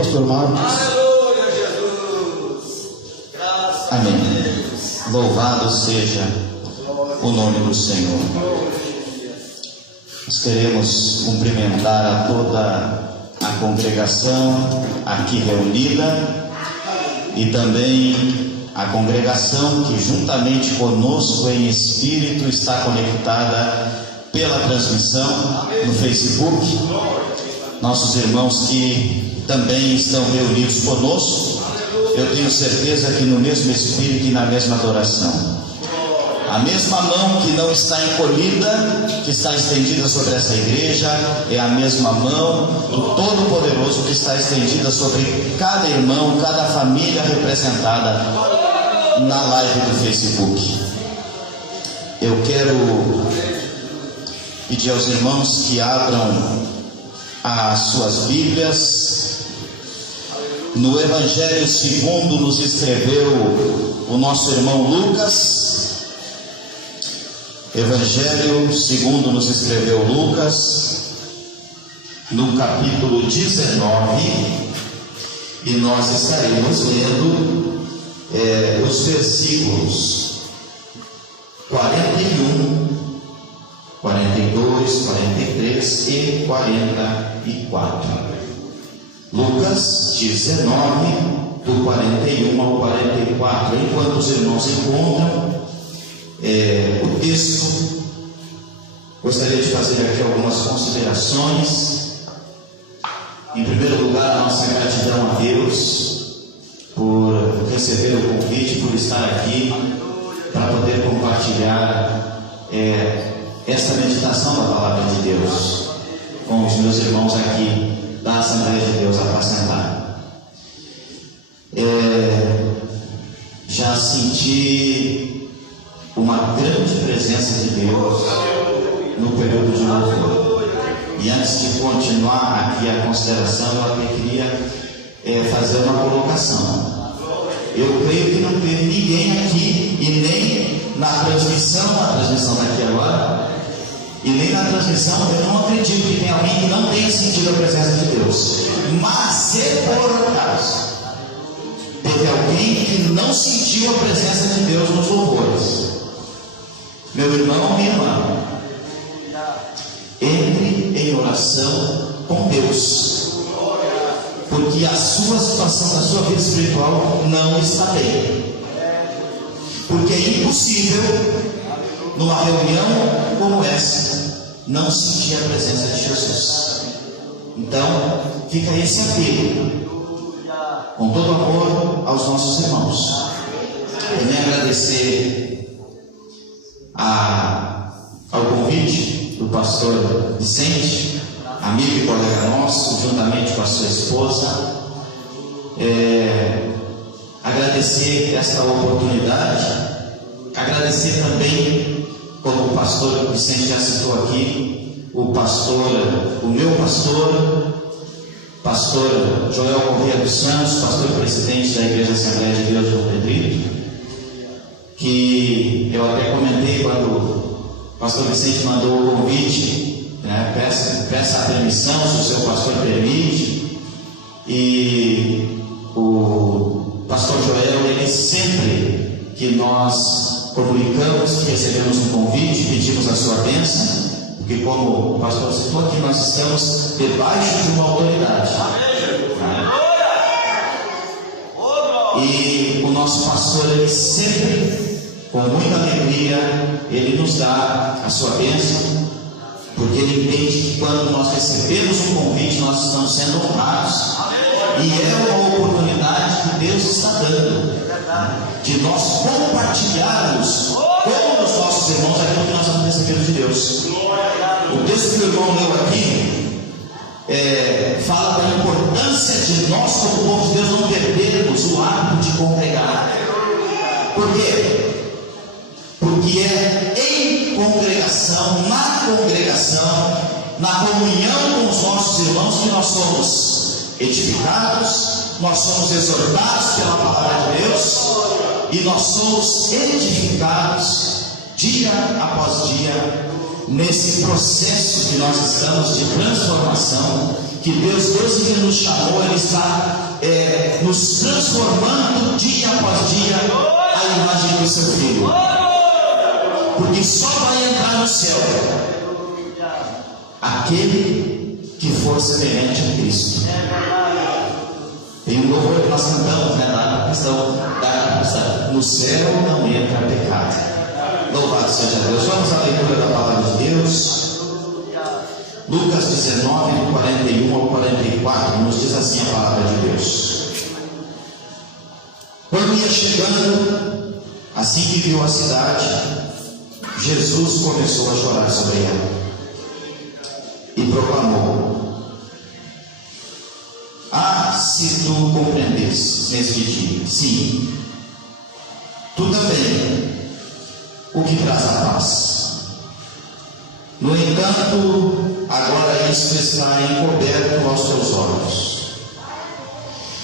pastor Marcos. Aleluia, Jesus. Graças Amém. a Deus. Louvado seja o nome do Senhor. Nós queremos cumprimentar a toda a congregação aqui reunida e também a congregação que juntamente conosco em espírito está conectada pela transmissão no Facebook. Nossos irmãos que também estão reunidos conosco, eu tenho certeza que no mesmo espírito e na mesma adoração. A mesma mão que não está encolhida, que está estendida sobre essa igreja, é a mesma mão do Todo-Poderoso que está estendida sobre cada irmão, cada família representada na live do Facebook. Eu quero pedir aos irmãos que abram as suas Bíblias no Evangelho segundo nos escreveu o nosso irmão Lucas. Evangelho segundo nos escreveu Lucas, no capítulo 19, e nós estaremos lendo os versículos 41, 42, 43 e 44. Lucas 19, do 41 ao 44. Enquanto os irmãos encontram o texto, gostaria de fazer aqui algumas considerações. Em primeiro lugar, a nossa gratidão a Deus por receber o convite, por estar aqui para poder compartilhar esta meditação da palavra de Deus com os meus irmãos aqui da Assembleia de Deus Apacentar. Já senti uma grande presença de Deus no período de louvor. E antes de continuar aqui a consideração, eu até queria fazer uma colocação. Eu creio que não teve ninguém aqui, e nem na transmissão daqui agora, e nem na transmissão, eu não acredito que tenha alguém que não tenha sentido a presença de Deus. Mas se por acaso teve alguém que não sentiu a presença de Deus nos louvores, meu irmão, minha irmã, entre em oração com Deus, porque a sua situação, a sua vida espiritual não está bem. Porque é impossível, numa reunião como essa, não sentir a presença de Jesus. Então, fica esse apelo, com todo amor, aos nossos irmãos. Também agradecer ao convite do pastor Vicente, amigo e colega nosso, juntamente com a sua esposa. Agradecer esta oportunidade, agradecer também, como o pastor Vicente já citou aqui, o meu pastor Joel Corrêa dos Santos, pastor presidente da Igreja Assembleia de Deus do Pedrito, que eu até comentei quando o pastor Vicente mandou o convite, peça a permissão, se o seu pastor permite. E o pastor Joel, ele sempre que nós comunicamos que recebemos um convite, pedimos a sua bênção, porque como o pastor citou aqui, nós estamos debaixo de uma autoridade. E o nosso pastor, ele sempre, com muita alegria, ele nos dá a sua bênção, porque ele entende que quando nós recebemos um convite, nós estamos sendo honrados. E é uma oportunidade que Deus está dando, de nós compartilharmos com os nossos irmãos aquilo que nós estamos recebendo de Deus. O texto que o irmão leu aqui fala da importância de nós, como povo de Deus, não perdermos o hábito de congregar. Por quê? Porque é em congregação, na comunhão com os nossos irmãos, que nós somos edificados, nós somos exortados pela palavra de Deus, e nós somos edificados dia após dia nesse processo que nós estamos de transformação que Deus que nos chamou, Ele está nos transformando dia após dia a imagem do seu Filho. Porque só vai entrar no céu aquele que for semelhante a Cristo. Tem um louvor que nós cantamos, na questão da no céu não entra pecado. Louvado seja Deus. Vamos à leitura da palavra de Deus. Lucas 19, do 41 ao 44, nos diz assim a palavra de Deus. Quando ia chegando, assim que viu a cidade, Jesus começou a chorar sobre ela e proclamou: ah, se tu compreendesses neste dia, sim, tu também, o que traz a paz. No entanto, agora isso está encoberto aos teus olhos.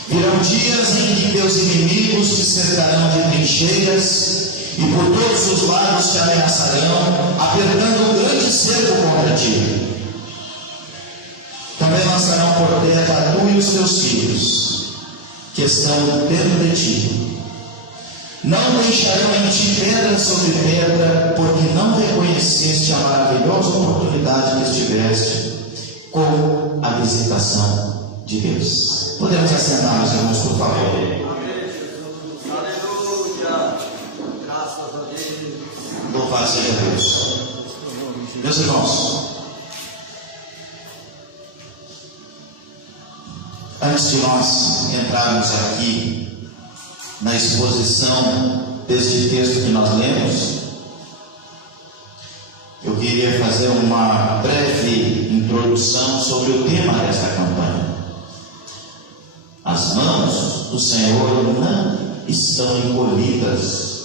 Virão dias em que teus inimigos te cercarão de trincheiras e por todos os lados te ameaçarão, apertando um grande cerco contra ti. Também lançarão por terra tu e os teus filhos, que estão dentro de ti. Não deixarão em ti pedra sobre pedra, porque não reconheceste a maravilhosa oportunidade que estiveste com a visitação de Deus. Podemos assentar, meus irmãos, por favor. Aleluia. Graças a Deus. Louvado seja Deus. Meus irmãos, antes de nós entrarmos aqui na exposição deste texto que nós lemos, eu queria fazer uma breve introdução sobre o tema desta campanha. As mãos do Senhor não estão encolhidas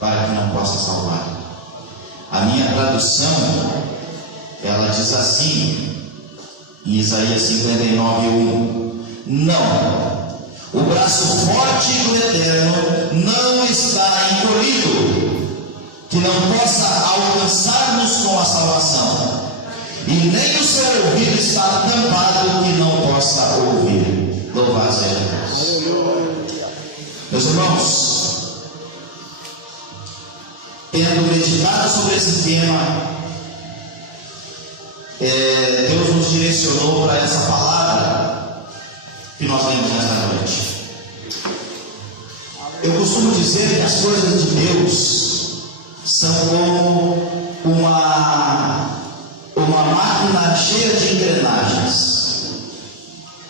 para que não possa salvar. A minha tradução, ela diz assim, em Isaías 59:1: não, o braço forte do Eterno não está encolhido, que não possa alcançar-nos com a salvação, e nem o seu ouvido está tampado, que não possa ouvir. Louvado seja Deus. Meus irmãos, tendo meditado sobre esse tema, Deus nos direcionou para essa palavra que nós lemos nesta noite. Eu costumo dizer que as coisas de Deus são como uma máquina cheia de engrenagens.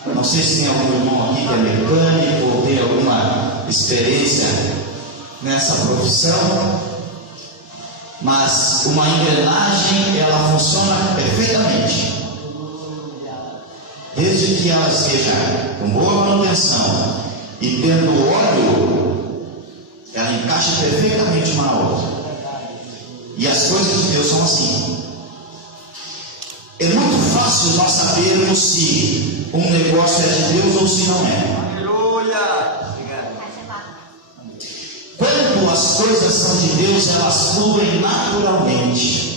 Não sei se tem algum irmão aqui que é mecânico ou tem alguma experiência nessa profissão, mas uma engrenagem, ela funciona perfeitamente. Desde que ela esteja com boa manutenção e tendo óleo, ela encaixa perfeitamente uma na outra. E as coisas de Deus são assim. É muito fácil nós sabermos se um negócio é de Deus ou se não é. Aleluia. Quando as coisas são de Deus, elas fluem naturalmente.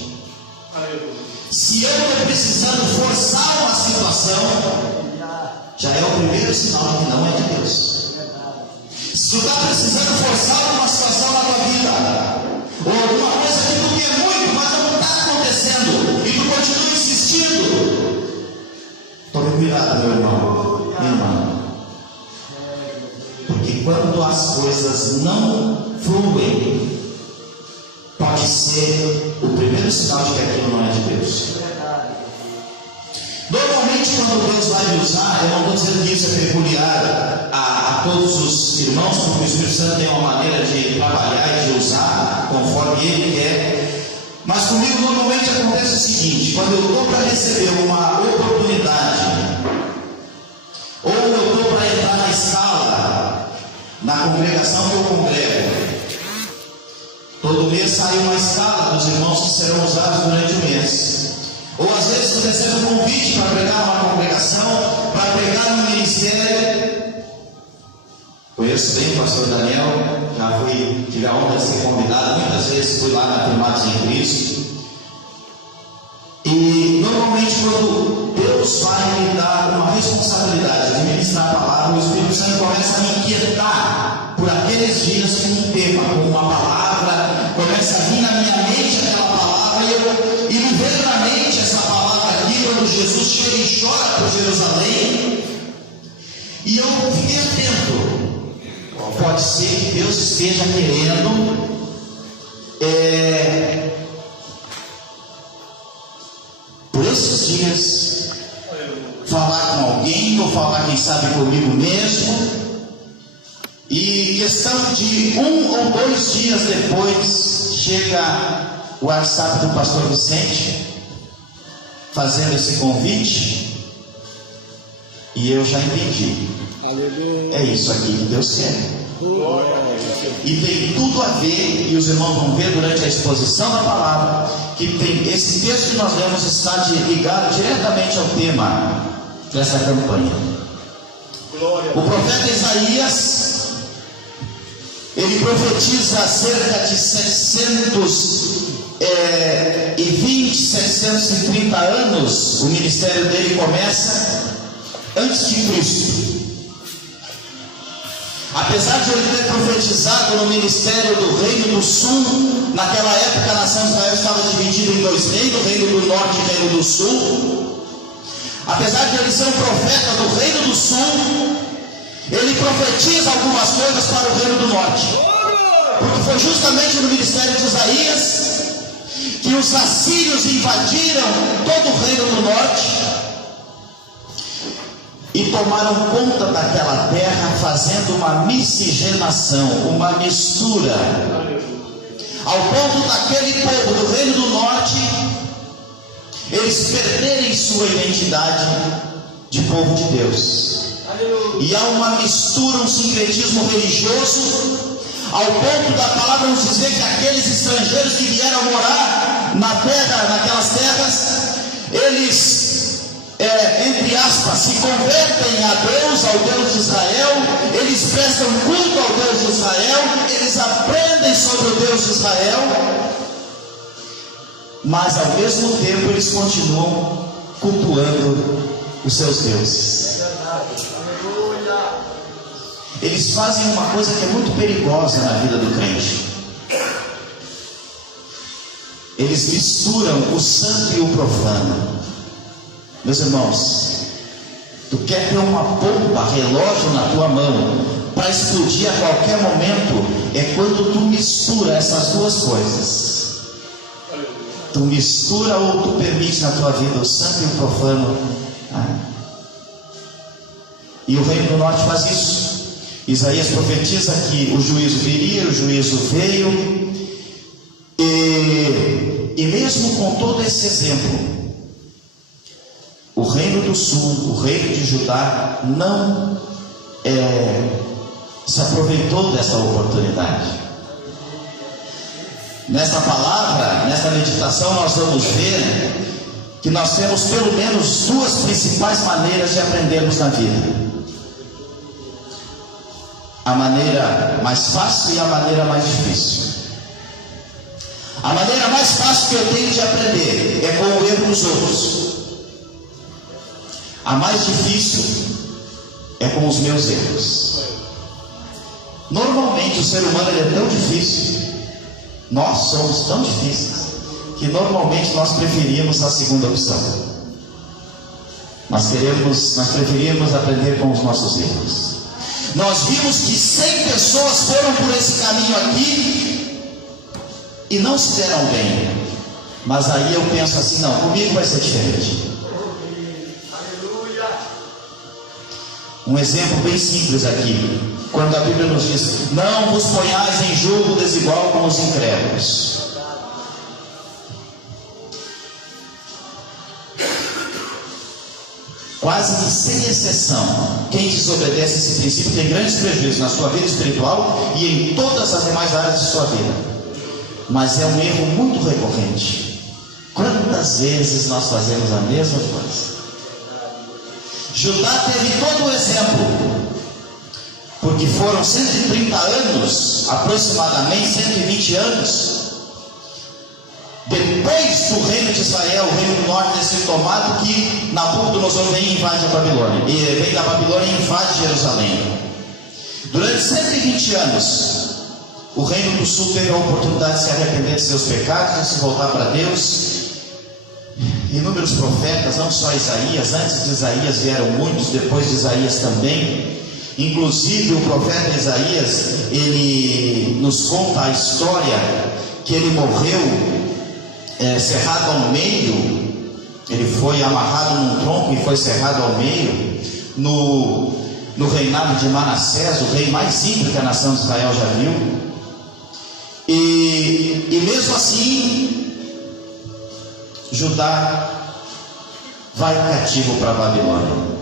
Se eu estou precisando forçar uma situação, já é o primeiro sinal de que não é de Deus. Se tu está precisando forçar uma situação na tua vida, ou alguma coisa que tu quer muito, mas não está acontecendo, e tu continua insistindo, tome cuidado, meu irmão, minha irmã. Porque quando as coisas não fluem, pode ser o primeiro sinal de que aquilo não é de Deus. Normalmente, quando Deus vai me usar, eu não estou dizendo que isso é peculiar a todos os irmãos, porque o Espírito Santo tem uma maneira de trabalhar e de usar conforme Ele quer. Mas comigo normalmente acontece o seguinte: quando eu estou para receber uma oportunidade, ou eu estou para entrar na escala, na congregação que eu congrego, todo mês sai uma escala dos irmãos que serão usados durante o mês. Ou às vezes você recebe um convite para pregar numa congregação, para pregar no ministério. Conheço bem o pastor Daniel, já tive a honra de ser convidado, muitas vezes fui lá na Firmados em Cristo. E normalmente quando Deus Deus vai me dar uma responsabilidade de ministrar a palavra. O Espírito Santo começa a me inquietar por aqueles dias com um tema, com uma palavra, começa a vir na minha mente aquela palavra, e me veio na mente essa palavra aqui, quando Jesus chega e chora por Jerusalém, e eu fiquei atento. Pode ser que Deus esteja querendo por esses dias falar com alguém, ou falar quem sabe comigo mesmo, e questão de 1 ou 2 dias depois chega o WhatsApp do pastor Vicente fazendo esse convite, e eu já entendi. Aleluia. É isso aqui que Deus quer. E tem tudo a ver, e os irmãos vão ver durante a exposição da palavra, que tem esse texto que nós lemos está ligado diretamente ao tema dessa campanha. O profeta Isaías, ele profetiza cerca de 730 anos. O ministério dele começa antes de Cristo. Apesar de ele ter profetizado no ministério do Reino do Sul, naquela época a nação de Israel estava dividida em 2 reinos, o Reino do Norte e o Reino do Sul. Apesar de ele ser um profeta do Reino do Sul, ele profetiza algumas coisas para o Reino do Norte, porque foi justamente no ministério de Isaías que os assírios invadiram todo o Reino do Norte e tomaram conta daquela terra, fazendo uma miscigenação, uma mistura, ao ponto daquele povo do Reino do Norte eles perderem sua identidade de povo de Deus. E há uma mistura, um sincretismo religioso, ao ponto da palavra nos dizer que aqueles estrangeiros que vieram morar na terra, naquelas terras, eles entre aspas, se convertem a Deus, ao Deus de Israel, eles prestam culto ao Deus de Israel, eles aprendem sobre o Deus de Israel, mas ao mesmo tempo eles continuam cultuando os seus deuses. Eles fazem uma coisa que é muito perigosa na vida do crente. Eles misturam o santo e o profano. Meus irmãos, tu quer ter uma bomba, relógio na tua mão, para explodir a qualquer momento, é quando tu mistura essas duas coisas. Tu mistura ou tu permite na tua vida o santo e o profano. E o Reino do Norte faz isso. Isaías profetiza que o juízo viria, o juízo veio, e mesmo com todo esse exemplo, o Reino do Sul, o Reino de Judá, não se aproveitou dessa oportunidade. Nesta palavra, nesta meditação, nós vamos ver que nós temos pelo menos 2 principais maneiras de aprendermos na vida: a maneira mais fácil e a maneira mais difícil. A maneira mais fácil que eu tenho de aprender é com o erro dos outros. A mais difícil é com os meus erros. Normalmente o ser humano é tão difícil, nós somos tão difíceis, que normalmente nós preferimos a segunda opção. Nós preferimos aprender com os nossos erros. Nós vimos que 100 pessoas foram por esse caminho aqui e não se deram bem. Mas aí eu penso assim, não, comigo vai ser diferente. Um exemplo bem simples aqui, quando a Bíblia nos diz: não vos ponhais em julgo desigual com os incrédulos. Quase que sem exceção, quem desobedece esse princípio tem grandes prejuízos na sua vida espiritual e em todas as demais áreas de sua vida. Mas é um erro muito recorrente. Quantas vezes nós fazemos a mesma coisa? Judá teve todo o exemplo, porque foram 130 anos, aproximadamente 120 anos, depois do reino de Israel, o reino do norte ter sido tomado, que Nabucodonosor vem e invade a Babilônia, e vem da Babilônia e invade Jerusalém. Durante 120 anos, o reino do sul teve a oportunidade de se arrepender de seus pecados, de se voltar para Deus. Inúmeros profetas, não só Isaías, antes de Isaías vieram muitos, depois de Isaías também. Inclusive o profeta Isaías, ele nos conta a história que ele morreu cerrado ao meio. Ele foi amarrado num tronco e foi cerrado ao meio no reinado de Manassés, o rei mais ímpio que a nação de Israel já viu. E mesmo assim, Judá vai cativo para a Babilônia.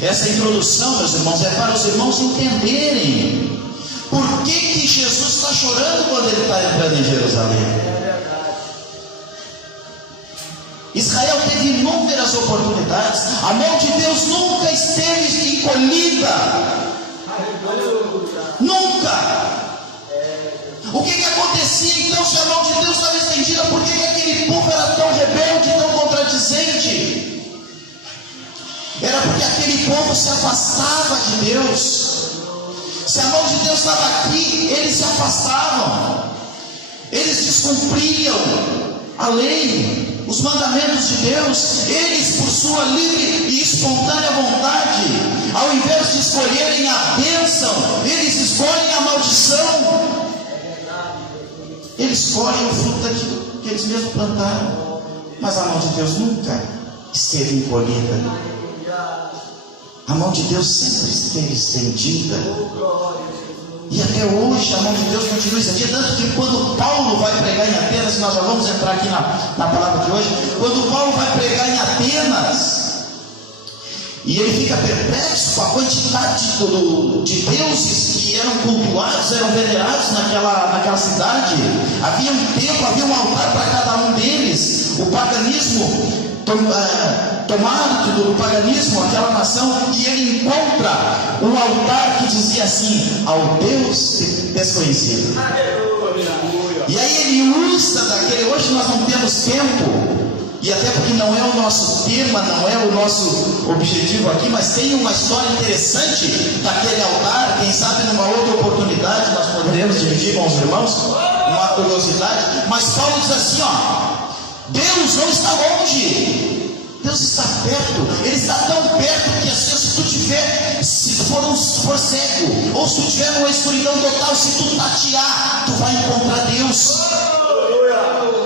Essa introdução, meus irmãos, é para os irmãos entenderem por que Jesus está chorando quando ele está entrando em Jerusalém. Israel teve inúmeras oportunidades, a mão de Deus nunca esteve encolhida, nunca. O que acontecia então se a mão de Deus estava estendida? Por que aquele povo era tão rebelde, tão contradizente? Era porque aquele povo se afastava de Deus. Se a mão de Deus estava aqui, eles se afastavam, eles descumpriam a lei, os mandamentos de Deus. Eles, por sua livre e espontânea vontade, ao invés de escolherem a bênção, eles escolhem a maldição. Eles escolhem o fruto daquilo que eles mesmos plantaram. Mas a mão de Deus nunca esteve encolhida. A mão de Deus sempre esteve estendida. E até hoje a mão de Deus continua estendida. Tanto que quando Paulo vai pregar em Atenas, nós já vamos entrar aqui na palavra de hoje. Quando Paulo vai pregar em Atenas, e ele fica perplexo com a quantidade de deuses que eram cultuados, eram venerados naquela cidade. Havia um templo, havia um altar para cada um deles. O paganismo, tomado do paganismo, aquela nação, e ele encontra um altar que dizia assim: ao Deus desconhecido. E aí ele usa daquele. Hoje nós não temos tempo, e até porque não é o nosso tema, não é o nosso objetivo aqui, mas tem uma história interessante daquele altar. Quem sabe numa outra oportunidade nós podemos dividir com os irmãos uma curiosidade. Mas Paulo diz assim: ó, Deus não está longe, Deus está perto. Ele está tão perto que às vezes se tu tiver, se for cego, ou se tu tiver numa escuridão total, se tu tatear, tu vai encontrar Deus.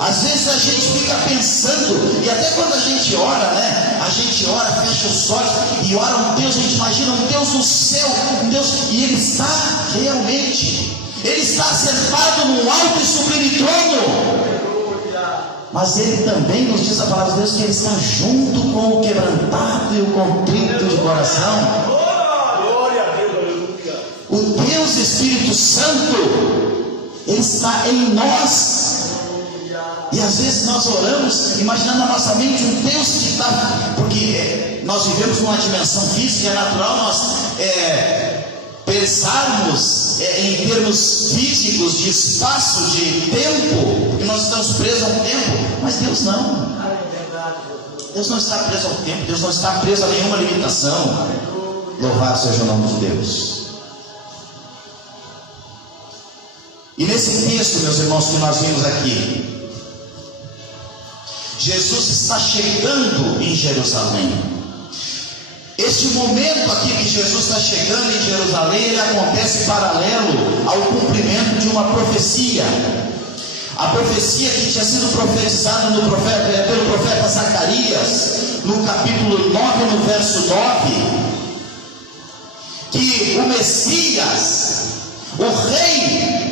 Às vezes a gente fica pensando, e até quando a gente ora, né? A gente ora, fecha os olhos e ora um Deus, a gente imagina um Deus no céu, um Deus, e Ele está realmente, Ele está sentado num alto e sublime trono. Mas Ele também nos diz a palavra de Deus que Ele está junto com o quebrantado e o contrito de coração. O Deus Espírito Santo, Ele está em nós. E às vezes nós oramos imaginando na nossa mente um Deus que está, porque nós vivemos numa dimensão física, é natural nós pensarmos em termos físicos, de espaço, de tempo, porque nós estamos presos a um tempo. Mas Deus não. Deus não está preso ao tempo, Deus não está preso a nenhuma limitação. Louvado seja o nome de Deus. E nesse texto, meus irmãos, que nós vimos aqui, Jesus está chegando em Jerusalém. Este momento aqui que Jesus está chegando em Jerusalém, ele acontece paralelo ao cumprimento de uma profecia. A profecia que tinha sido profetizada pelo profeta Zacarias, no capítulo 9, no verso 9, que o Messias, o rei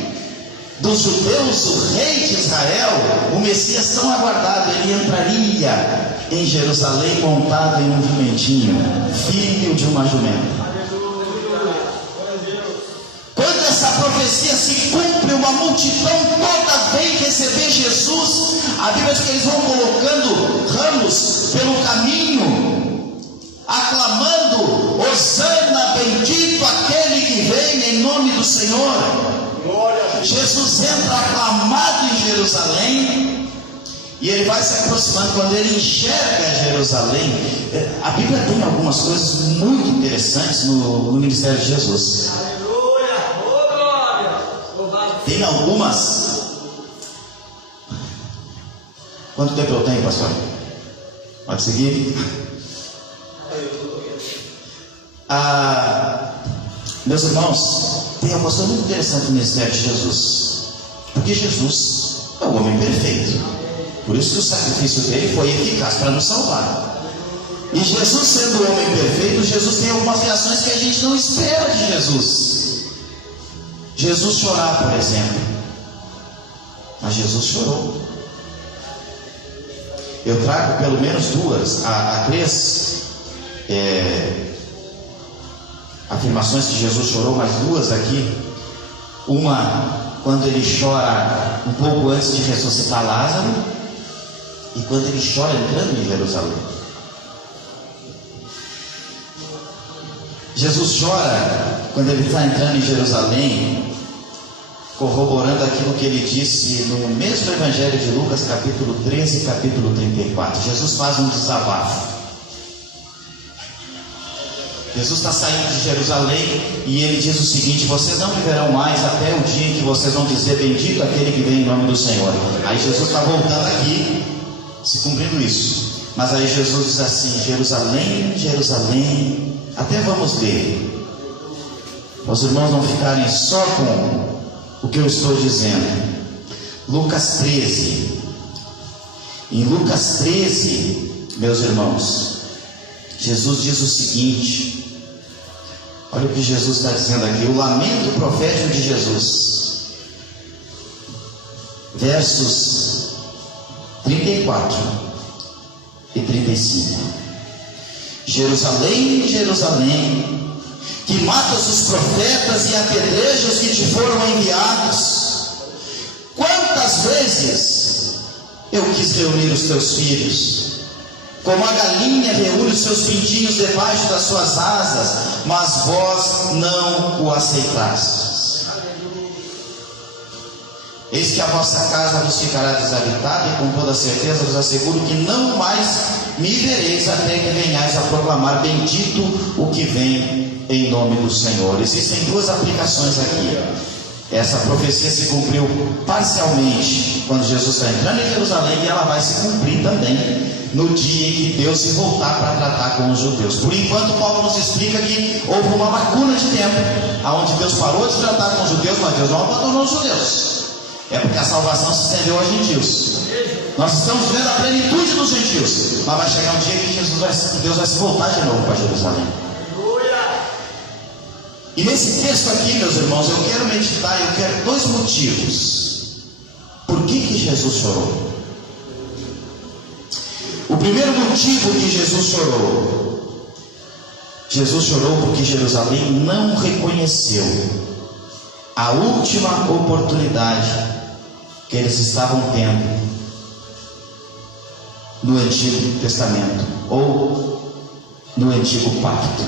dos judeus, o rei de Israel, o Messias tão aguardado, ele entraria em Jerusalém montado em um jumentinho, filho de uma jumenta. Quando essa profecia se cumpre, uma multidão toda vem receber Jesus. A Bíblia diz que eles vão colocando ramos pelo caminho, aclamando: Hosana, bendito aquele que vem em nome do Senhor. Jesus entra aclamado em Jerusalém, E ele vai se aproximando. Quando ele enxerga Jerusalém, a Bíblia tem algumas coisas muito interessantes no ministério de Jesus. Aleluia! Oh, glória! Louvado Tem algumas. Quanto tempo eu tenho, pastor? Pode seguir? Meus irmãos, tem uma coisa muito interessante no ministério de Jesus. Porque Jesus é o homem perfeito. Por isso que o sacrifício dele foi eficaz para nos salvar. E Jesus, sendo o homem perfeito, Jesus tem algumas reações que a gente não espera de Jesus. Jesus chorar, por exemplo. Mas Jesus chorou. Eu trago pelo menos duas, a três afirmações que Jesus chorou, mais duas aqui. Uma, quando ele chora um pouco antes de ressuscitar Lázaro. E quando ele chora entrando em Jerusalém. Jesus chora quando ele está entrando em Jerusalém, corroborando aquilo que ele disse no mesmo Evangelho de Lucas, capítulo 13, capítulo 34. Jesus faz um desabafo. Jesus está saindo de Jerusalém e ele diz o seguinte: vocês não viverão mais até o dia em que vocês vão dizer bendito aquele que vem em nome do Senhor. Aí Jesus está voltando aqui, se cumprindo isso. Mas aí Jesus diz assim: Jerusalém, Jerusalém. Até vamos ler, para os irmãos não ficarem só com o que eu estou dizendo. Lucas 13. Em Lucas 13, meus irmãos, Jesus diz o seguinte. Olha o que Jesus está dizendo aqui, o lamento profético de Jesus, versos 34 e 35. Jerusalém, Jerusalém, que matas os profetas e apedrejas que te foram enviados, quantas vezes eu quis reunir os teus filhos, como a galinha reúne os seus pintinhos debaixo das suas asas, mas vós não o aceitastes. Eis que a vossa casa vos ficará desabitada, e com toda certeza vos asseguro que não mais me vereis até que venhais a proclamar bendito o que vem em nome do Senhor. Existem duas aplicações aqui. Essa profecia se cumpriu parcialmente quando Jesus está entrando em Jerusalém, e ela vai se cumprir também no dia em que Deus se voltar para tratar com os judeus. Por enquanto, Paulo nos explica que houve uma lacuna de tempo, onde Deus parou de tratar com os judeus, mas Deus não abandonou os judeus. É porque a salvação se estendeu aos gentios. Nós estamos vivendo a plenitude dos gentios, mas vai chegar um dia que Deus vai se voltar de novo para Jerusalém. E nesse texto aqui, meus irmãos, eu quero meditar, eu quero dois motivos. Por que Jesus chorou? O primeiro motivo que Jesus chorou porque Jerusalém não reconheceu a última oportunidade que eles estavam tendo no Antigo Testamento, ou no Antigo Pacto.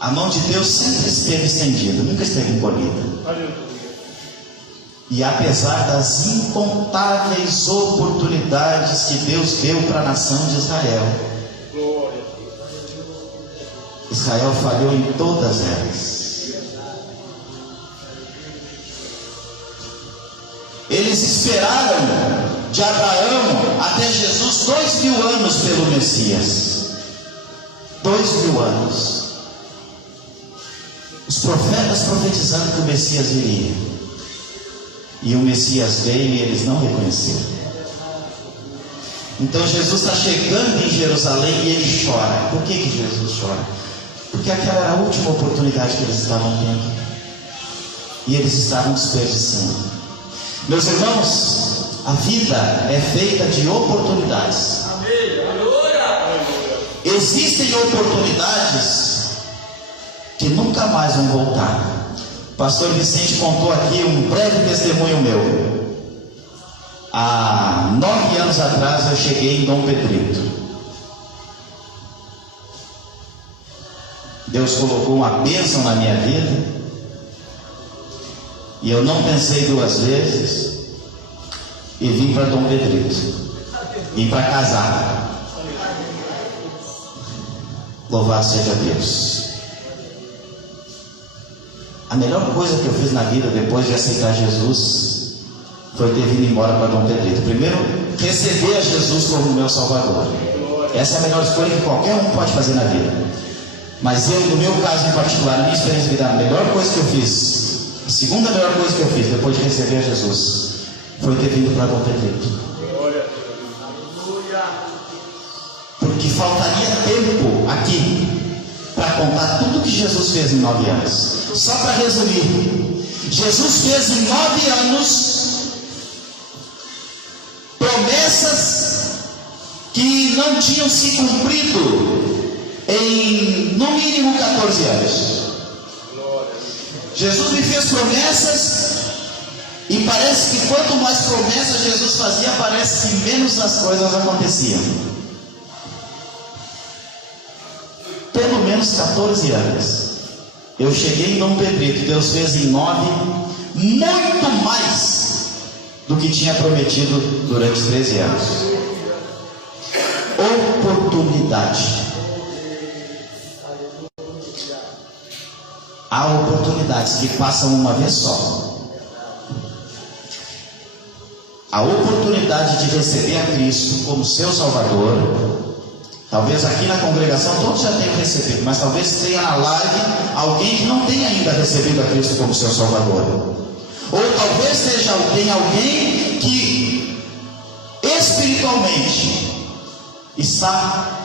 A mão de Deus sempre esteve estendida, nunca esteve encolhida. E apesar das incontáveis oportunidades que Deus deu para a nação de Israel, Israel falhou em todas elas. Eles esperaram de Abraão até Jesus 2000 anos pelo Messias. 2000 anos. Os profetas profetizando que o Messias viria. E o Messias veio e eles não reconheceram. Então Jesus está chegando em Jerusalém e ele chora. Por que Jesus chora? Porque aquela era a última oportunidade que eles estavam tendo. E eles estavam desperdiçando. Meus irmãos, a vida é feita de oportunidades. Existem oportunidades que nunca mais vão voltar. O pastor Vicente contou aqui um breve testemunho meu. Há 9 anos atrás eu cheguei em Dom Pedrito. Deus colocou uma bênção na minha vida, e eu não pensei duas vezes. e vim para Dom Pedrito, vim para casar. Louvado seja Deus. A melhor coisa que eu fiz na vida depois de aceitar Jesus foi ter vindo embora para Dom Pedrito. Primeiro, receber a Jesus como meu Salvador. Essa é a melhor escolha que qualquer um pode fazer na vida. Mas eu, no meu caso em particular, na minha experiência de vida, a melhor coisa que eu fiz, a segunda melhor coisa que eu fiz depois de receber a Jesus, foi ter vindo para Dom Pedrito. Porque faltaria tempo aqui para contar tudo que Jesus fez em 9 anos. Só para resumir, Jesus fez em 9 anos promessas que não tinham se cumprido em no mínimo 14 anos. Jesus me fez promessas, e parece que quanto mais promessas Jesus fazia, parece que menos as coisas aconteciam. Pelo menos 14 anos. Eu cheguei em Dom Pedrito, Deus fez em 9, muito mais do que tinha prometido durante 13 anos. Oportunidade. Há oportunidades que passam uma vez só. A oportunidade de receber a Cristo como seu Salvador. Talvez aqui na congregação todos já tenham recebido, mas talvez tenha na live alguém que não tenha ainda recebido a Cristo como seu Salvador. Ou talvez seja alguém que espiritualmente está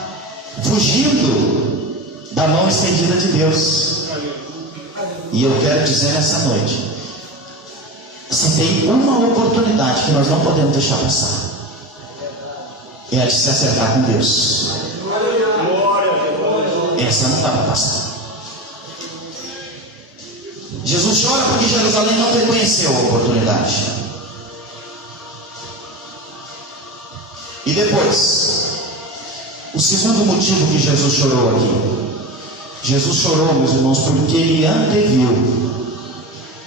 fugindo da mão estendida de Deus. E eu quero dizer nessa noite, se tem uma oportunidade que nós não podemos deixar passar, é a de se acertar com Deus. Essa não dá para passar. Jesus chora porque Jerusalém não reconheceu a oportunidade. E depois, o segundo motivo que Jesus chorou aqui. Jesus chorou, meus irmãos, porque ele anteviu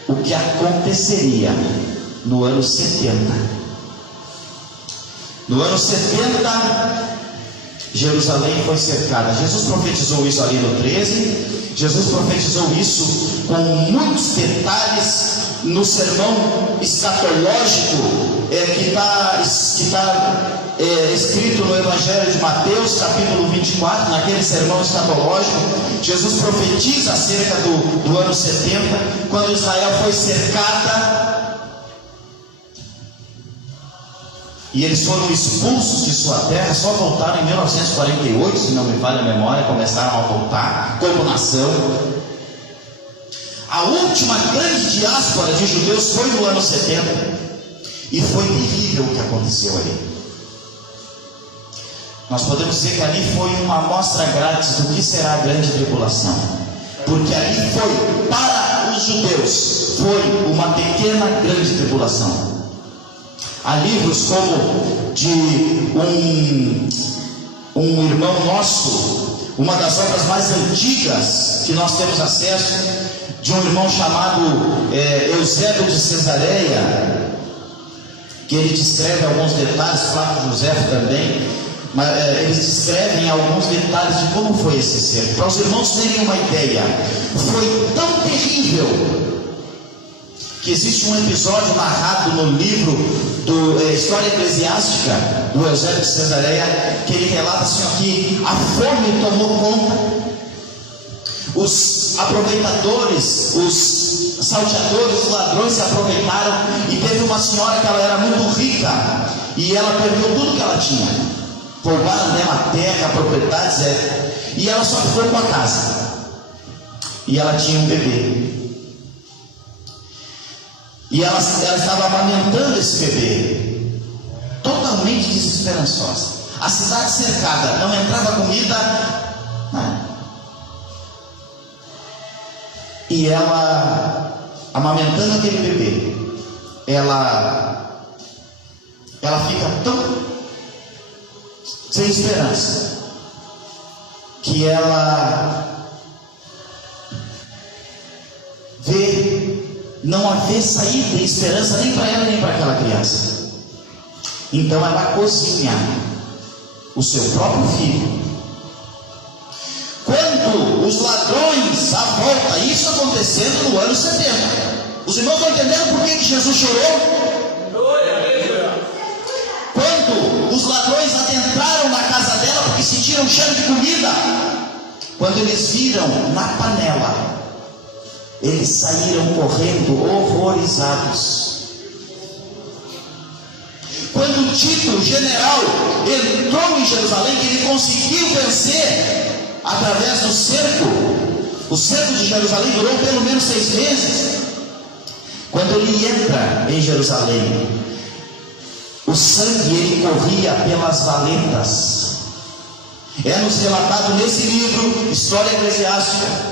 o que aconteceria no ano 70. No ano 70, Jerusalém foi cercada. Jesus profetizou isso ali no 13. Jesus profetizou isso com muitos detalhes no sermão escatológico que está escrito no Evangelho de Mateus, capítulo 24. Naquele sermão escatológico, Jesus profetiza acerca do ano 70, quando Israel foi cercada. E eles foram expulsos de sua terra, só voltaram em 1948, se não me falha a memória, começaram a voltar como nação. A última grande diáspora de judeus foi no ano 70, e foi terrível o que aconteceu ali. Nós podemos dizer que ali foi uma amostra grátis do que será a grande tribulação, porque ali foi, para os judeus, foi uma pequena grande tribulação. Há livros como de um irmão nosso, uma das obras mais antigas que nós temos acesso, de um irmão chamado Eusébio de Cesareia, que ele descreve alguns detalhes, Flávio José também, mas eles descrevem alguns detalhes de como foi esse cerco. Para os irmãos terem uma ideia, foi tão terrível que existe um episódio narrado no livro do História Eclesiástica do Eusébio de Cesareia, que ele relata assim aqui: a fome tomou conta, os aproveitadores, os salteadores, os ladrões se aproveitaram, e teve uma senhora que ela era muito rica e ela perdeu tudo que ela tinha, roubaram dela a terra, propriedades, e ela só ficou com a casa, e ela tinha um bebê. E ela estava amamentando esse bebê, totalmente desesperançosa. A cidade cercada, não entrava comida, nada. E ela, amamentando aquele bebê, ela fica tão sem esperança, que ela vê não haver saída e esperança nem para ela nem para aquela criança. Então ela cozinha o seu próprio filho. Quando os ladrões à volta, isso acontecendo no ano 70. Os irmãos estão entendendo por que Jesus chorou? Quando os ladrões adentraram na casa dela porque sentiram cheiro de comida, quando eles viram na panela, eles saíram correndo horrorizados. Quando Tito, o general, entrou em Jerusalém, que ele conseguiu vencer através do cerco, o cerco de Jerusalém durou pelo menos 6 meses. Quando ele entra em Jerusalém, o sangue ele corria pelas valetas. É nos relatado nesse livro, História Eclesiástica,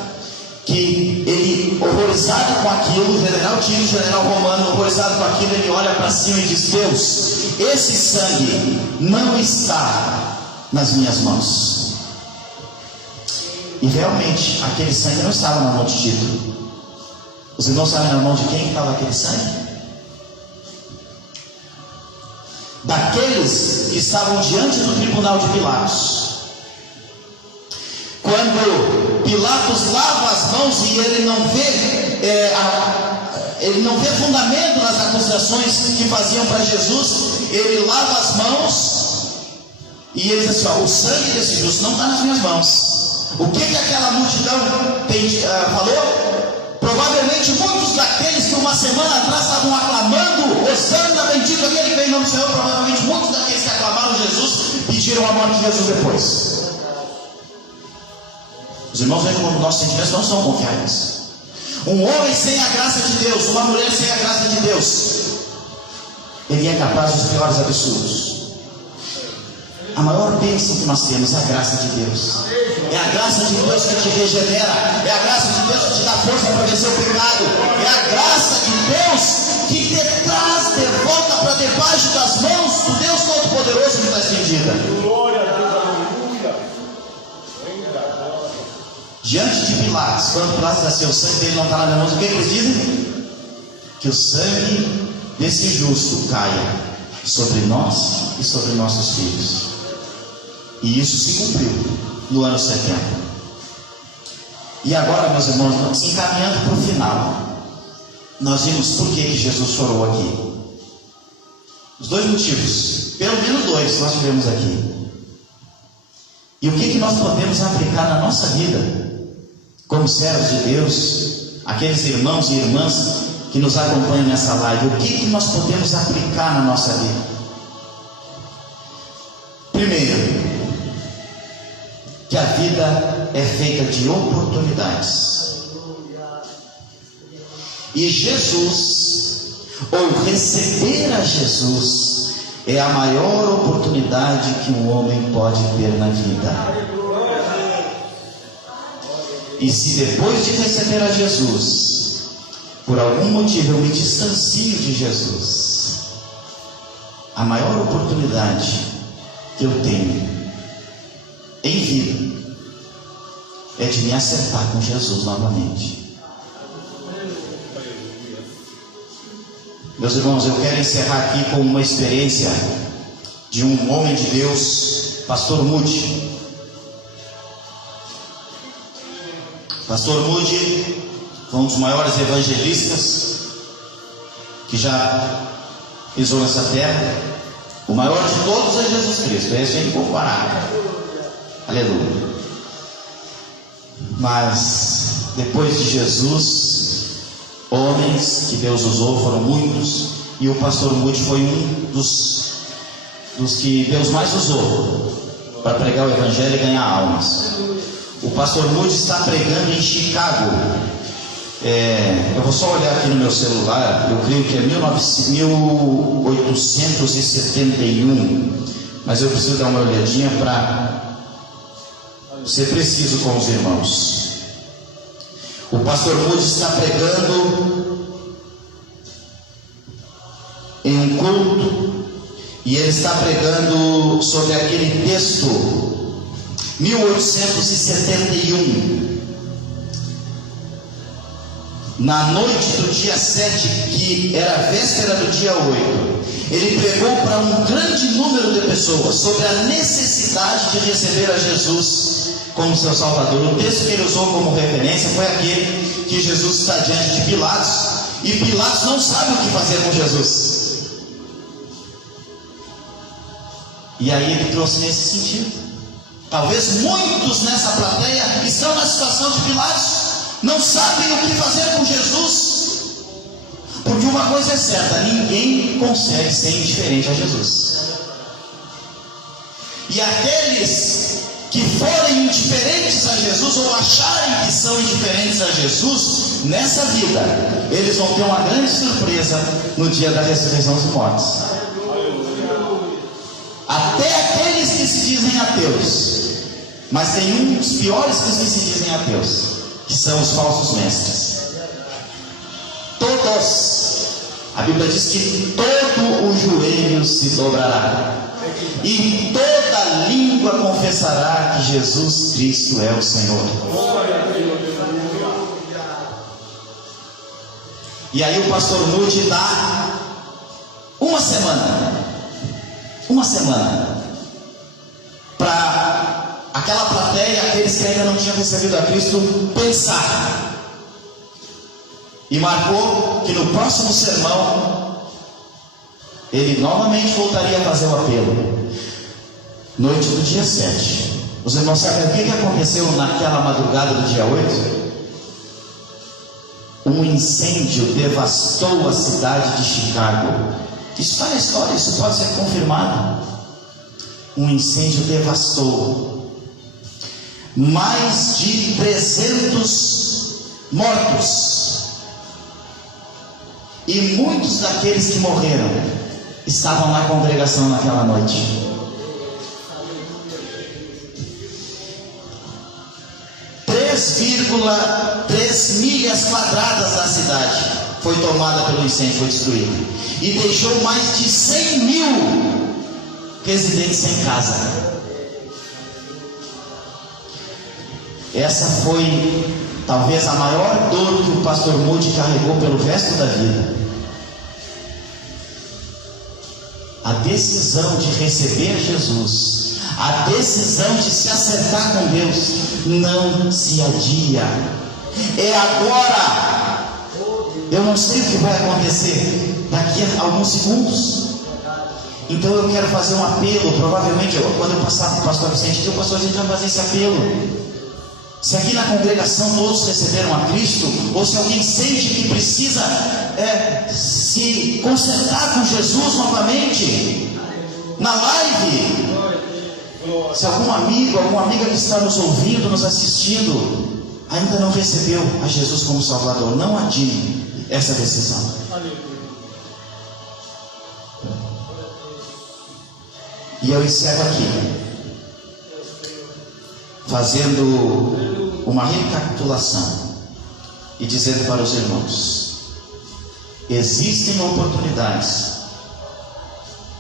que ele, horrorizado com aquilo, o general Tito, o general romano, horrorizado com aquilo, ele olha para cima e diz: Deus, esse sangue não está nas minhas mãos. E realmente, aquele sangue não estava na mão de Tito. Os irmãos sabem na mão de quem estava aquele sangue? Daqueles que estavam diante do tribunal de Pilatos. Quando Pilatos lava as mãos e ele não vê fundamento nas acusações que faziam para Jesus, ele lava as mãos e ele diz assim: o sangue desse justo não está nas minhas mãos. O que aquela multidão falou? Provavelmente muitos daqueles que uma semana atrás estavam aclamando: Hosana, bendito aquele que vem em nome do Senhor. Provavelmente muitos daqueles que aclamaram Jesus pediram a morte de Jesus depois. Os irmãos veem como nossos sentimentos não são confiáveis. Um homem sem a graça de Deus, uma mulher sem a graça de Deus, ele é capaz dos piores absurdos. A maior bênção que nós temos é a graça de Deus. É a graça de Deus que te regenera. É a graça de Deus que te dá força para vencer o pecado. É a graça de Deus que te traz de volta para debaixo das mãos do Deus Todo-Poderoso que está estendida. Glória a Deus, aleluia. Diante de Pilatos, quando Pilatos diz assim: o sangue dele não está na minha mão, o que eles dizem? Que o sangue desse justo caia sobre nós e sobre nossos filhos. E isso se cumpriu no ano 70. E agora, meus irmãos, encaminhando para o final, nós vimos por que Jesus chorou aqui. Os 2 motivos, pelo menos 2 nós tivemos aqui. E o que nós podemos aplicar na nossa vida, como servos de Deus, aqueles irmãos e irmãs que nos acompanham nessa live, o que nós podemos aplicar na nossa vida? Primeiro, que a vida é feita de oportunidades. E Jesus, ou receber a Jesus, é a maior oportunidade que um homem pode ter na vida. E se depois de receber a Jesus, por algum motivo eu me distancio de Jesus, a maior oportunidade que eu tenho em vida é de me acertar com Jesus novamente. Meus irmãos, eu quero encerrar aqui com uma experiência de um homem de Deus, Pastor Moody. Pastor Moody foi um dos maiores evangelistas que já pisou nessa terra. O maior de todos é Jesus Cristo, esse é incomparável. Aleluia. Mas depois de Jesus, homens que Deus usou foram muitos, e o pastor Moody foi um dos que Deus mais usou para pregar o evangelho e ganhar almas. O pastor Moody está pregando em Chicago. Eu vou só olhar aqui no meu celular, eu creio que é 1871, mas eu preciso dar uma olhadinha para ser preciso com os irmãos. O pastor Moody está pregando em um culto, e ele está pregando sobre aquele texto, 1871, na noite do dia 7, que era a véspera do dia 8. Ele pregou para um grande número de pessoas sobre a necessidade de receber a Jesus como seu Salvador. O texto que ele usou como referência foi aquele que Jesus está diante de Pilatos, e Pilatos não sabe o que fazer com Jesus. E aí ele trouxe nesse sentido. Talvez muitos nessa plateia estão na situação de Pilatos, não sabem o que fazer com Jesus. Porque uma coisa é certa, ninguém consegue ser indiferente a Jesus. E aqueles que forem indiferentes a Jesus, ou acharem que são indiferentes a Jesus, nessa vida, eles vão ter uma grande surpresa no dia da ressurreição dos mortos. Até aqueles que se dizem ateus. Mas tem uns piores que os que se dizem ateus, que são os falsos mestres. Todos. A Bíblia diz que todo o joelho se dobrará e toda língua confessará que Jesus Cristo é o Senhor. E aí o pastor Moody dá uma semana para aquela plateia, aqueles que ainda não tinham recebido a Cristo, pensar. E marcou que no próximo sermão ele novamente voltaria a fazer o apelo. Noite do dia 7. Os irmãos sabem o que aconteceu naquela madrugada do dia 8? Um incêndio devastou a cidade de Chicago. Isso está na história, isso pode ser confirmado. Um incêndio devastou. Mais de 300 mortos. E muitos daqueles que morreram estavam na congregação naquela noite. 3,3 milhas quadradas da cidade foi tomada pelo incêndio, foi destruída. E deixou mais de 100 mil residentes sem casa. Essa foi talvez a maior dor que o pastor Moody carregou pelo resto da vida. A decisão de receber Jesus, a decisão de se acertar com Deus, não se adia. É agora. Eu não sei o que vai acontecer daqui a alguns segundos. Então eu quero fazer um apelo. Provavelmente, quando eu passar para o pastor Vicente, o pastor Vicente vai fazer esse apelo. Se aqui na congregação todos receberam a Cristo, ou se alguém sente que precisa se consertar com Jesus novamente, na live, se algum amigo, alguma amiga que está nos ouvindo, nos assistindo, ainda não recebeu a Jesus como Salvador, não adie essa decisão. E eu encerro aqui fazendo uma recapitulação e dizendo para os irmãos: existem oportunidades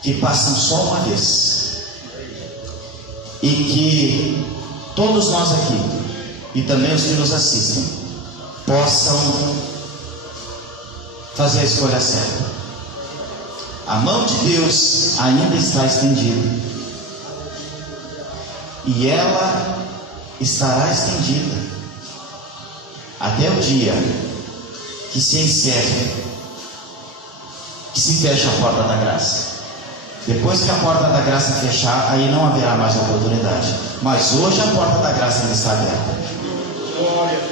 que passam só uma vez, e que todos nós aqui, e também os que nos assistem, possam fazer a escolha certa. A mão de Deus ainda está estendida, e ela estará estendida até o dia que se encerre, que se feche a porta da graça. Depois que a porta da graça fechar, aí não haverá mais oportunidade. Mas hoje a porta da graça ainda está aberta.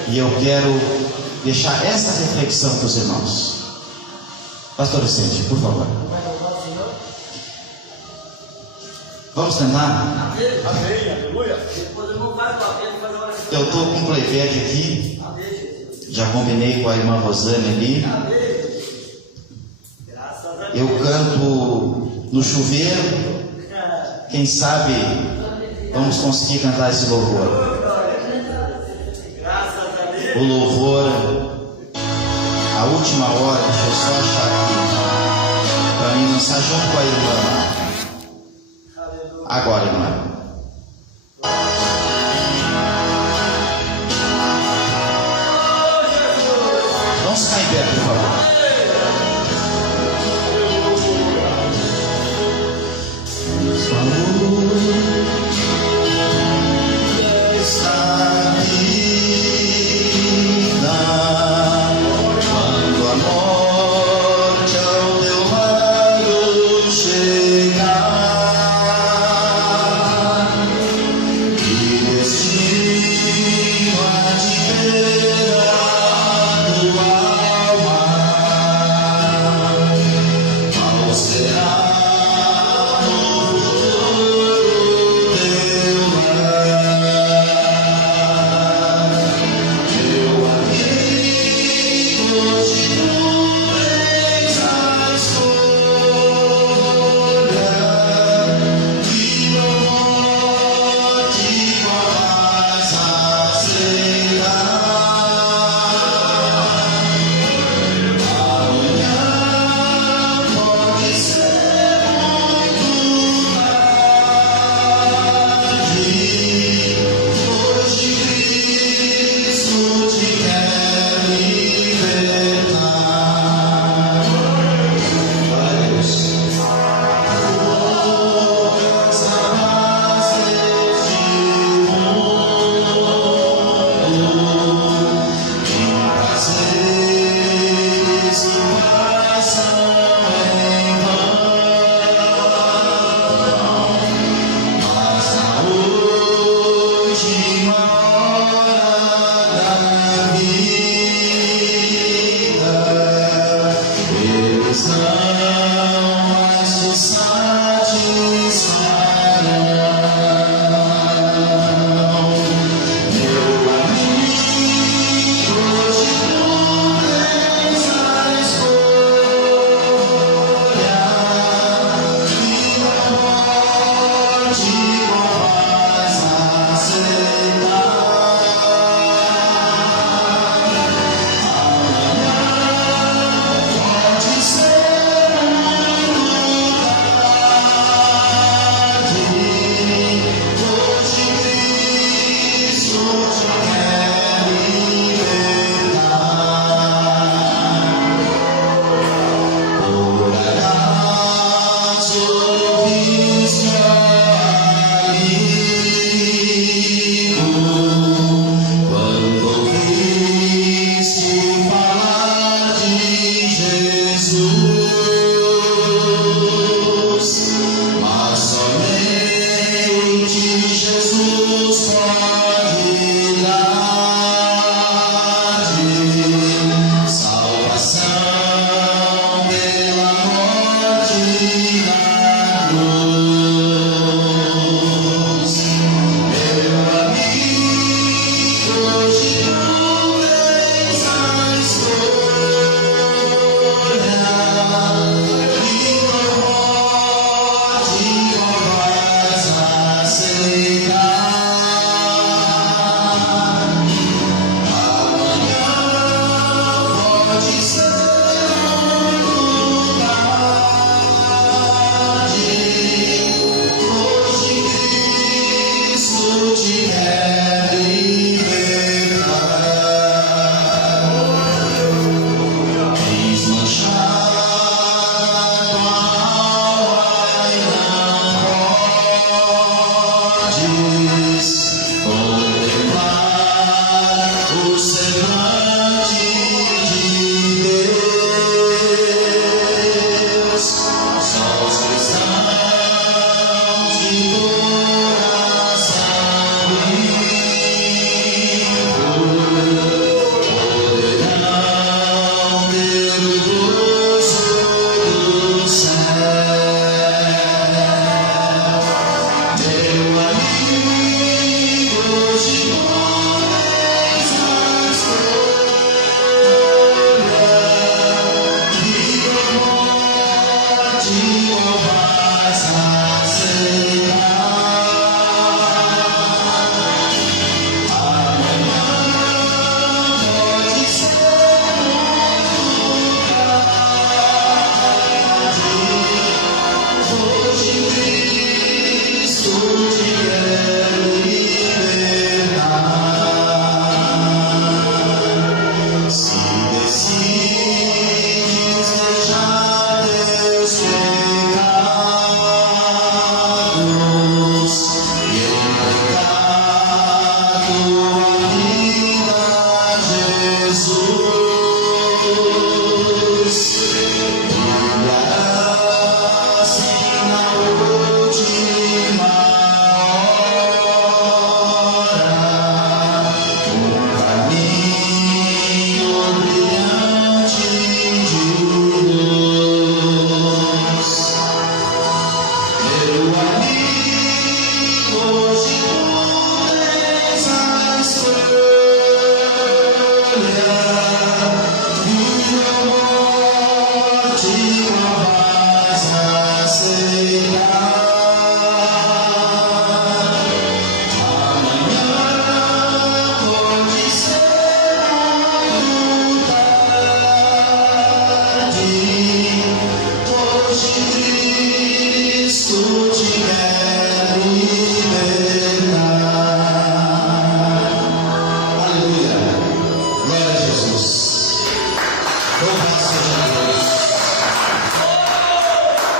E eu quero deixar essa reflexão para os irmãos. Pastor Vicente, por favor. Vamos tentar? Amém, aleluia. Eu estou com um playback aqui. Já combinei com a irmã Rosane ali. Eu canto no chuveiro. Quem sabe vamos conseguir cantar esse louvor. O louvor, a última hora, deixa eu só achar aqui, para mim lançar junto com a irmã. Agora, irmã. Vamos ficar em pé, por favor. Esta vida, quando a morte ao teu lado chegar, que destino há de ter a tua alma? Qual será o futuro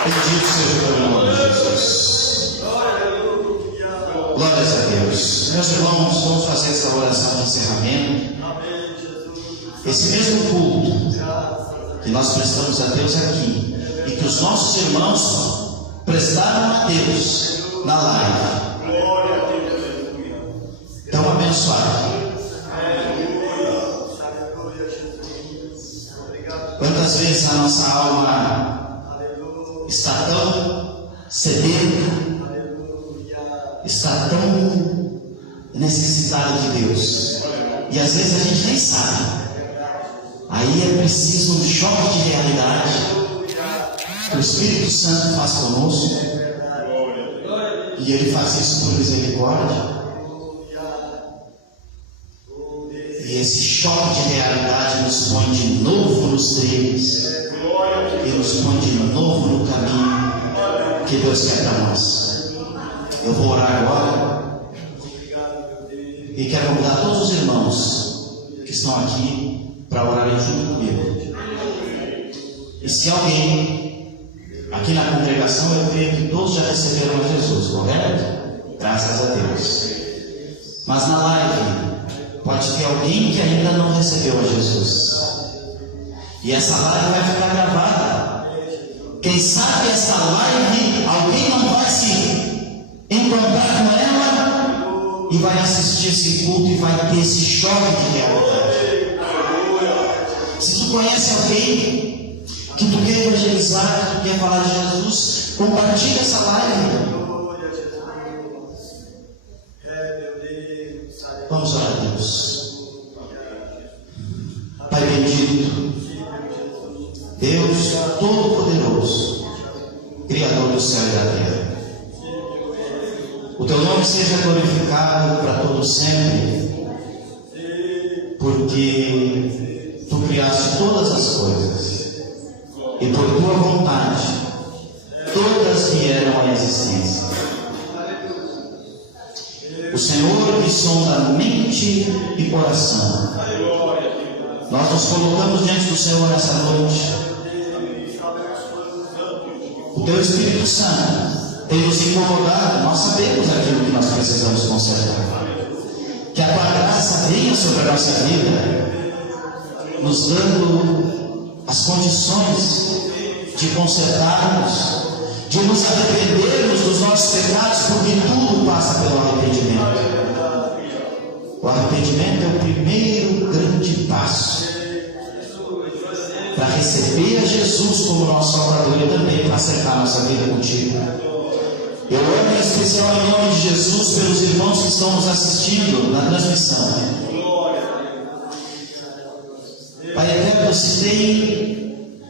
Bendito seja o nome de Jesus. Glórias a Deus. Meus irmãos, vamos fazer essa oração de encerramento. Esse mesmo culto que nós prestamos a Deus aqui e que os nossos irmãos prestaram a Deus na live, tão abençoado. Quantas vezes a nossa alma está tão sedenta, está tão necessitada de Deus, e às vezes a gente nem sabe. Aí é preciso um choque de realidade que o Espírito Santo faz conosco, e Ele faz isso por misericórdia. E esse choque de realidade nos põe de novo nos trilhos e nos põe de novo no caminho que Deus quer para nós. Eu vou orar agora e quero convidar todos os irmãos que estão aqui para orarem junto comigo. E se alguém aqui na congregação, eu creio que todos já receberam a Jesus, correto? Graças a Deus. Mas na live pode ter alguém que ainda não recebeu a Jesus. E essa live vai ficar gravada. Quem sabe essa live, alguém não vai se encontrar com ela e vai assistir esse culto e vai ter esse choque de realidade. Se tu conhece alguém que tu quer evangelizar, que tu quer falar de Jesus, compartilha essa live. Vamos orar a Deus. Pai bendito, Deus Todo-Poderoso, Criador do céu e da terra, o Teu nome seja glorificado para todo sempre, porque Tu criaste todas as coisas e por Tua vontade todas vieram à existência. O Senhor que sonda mente e coração. Nós nos colocamos diante do Senhor nessa noite. O Teu Espírito Santo tem nos incomodado. Nós sabemos aquilo que nós precisamos consertar. Que a Tua graça venha sobre a nossa vida, nos dando as condições de consertarmos, de nos arrependermos dos nossos pecados, porque tudo passa pelo arrependimento. O arrependimento é o primeiro grande passo para receber a Jesus como nosso Salvador e também para acertar nossa vida contigo. Eu oro em especial em nome de Jesus pelos irmãos que estão nos assistindo na transmissão. Pai eterno, se tem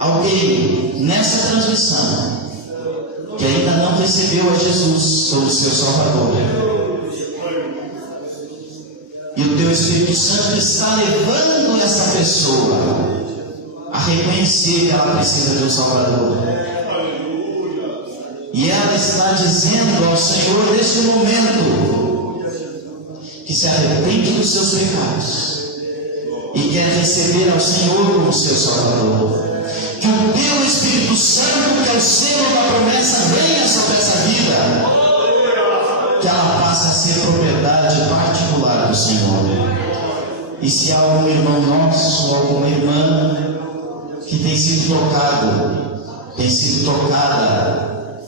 alguém nessa transmissão que ainda não recebeu a Jesus como seu Salvador, e o Teu Espírito Santo está levando essa pessoa a reconhecer que ela precisa de um Salvador, e ela está dizendo ao Senhor neste momento que se arrepende dos seus pecados e quer receber ao Senhor como seu Salvador, que o Teu Espírito Santo, que é o selo da promessa, venha sobre essa vida, que ela passe a ser propriedade particular do Senhor. E se há algum irmão nosso, alguma irmã que tem sido tocada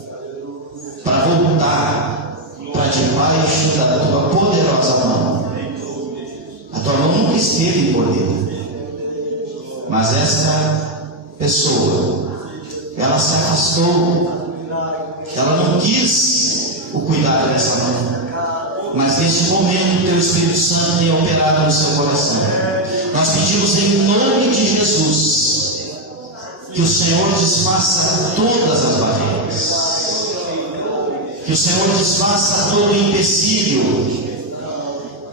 para voltar para debaixo da Tua poderosa mão, a Tua mão nunca esteve em poder, mas essa pessoa, ela se afastou, ela não quis o cuidado dessa mão, mas neste momento o Teu Espírito Santo tem operado no seu coração. pedimos em nome de Jesus que o Senhor desfaça todas as barreiras, que o Senhor desfaça todo o empecilho,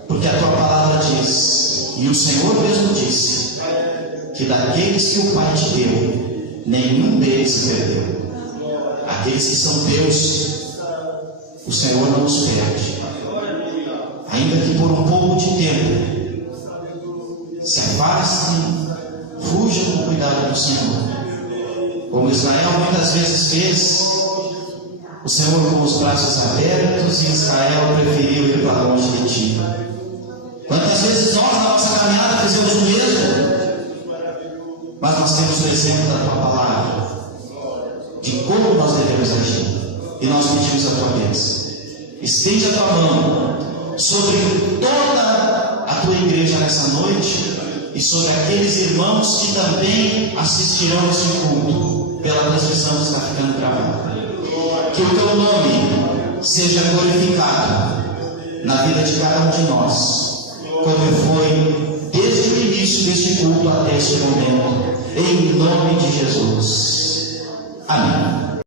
porque a tua palavra diz, e o Senhor mesmo disse, que daqueles que o Pai te deu, nenhum deles se perdeu. Aqueles que são teus, o Senhor não os perde, ainda que por um pouco de tempo se afastem, fujam do cuidado do Senhor, como Israel muitas vezes fez. O Senhor com os braços abertos, e Israel preferiu ir para longe de ti. Quantas vezes nós na nossa caminhada fizemos o mesmo, mas nós temos o exemplo da tua palavra, de como nós devemos agir, e nós pedimos a tua bênção. Estende a tua mão sobre toda a tua igreja nessa noite, e sobre aqueles irmãos que também assistirão esse culto pela transmissão que está ficando gravada. Que o teu nome seja glorificado na vida de cada um de nós, como foi desde o início deste culto até este momento, em nome de Jesus. Amém.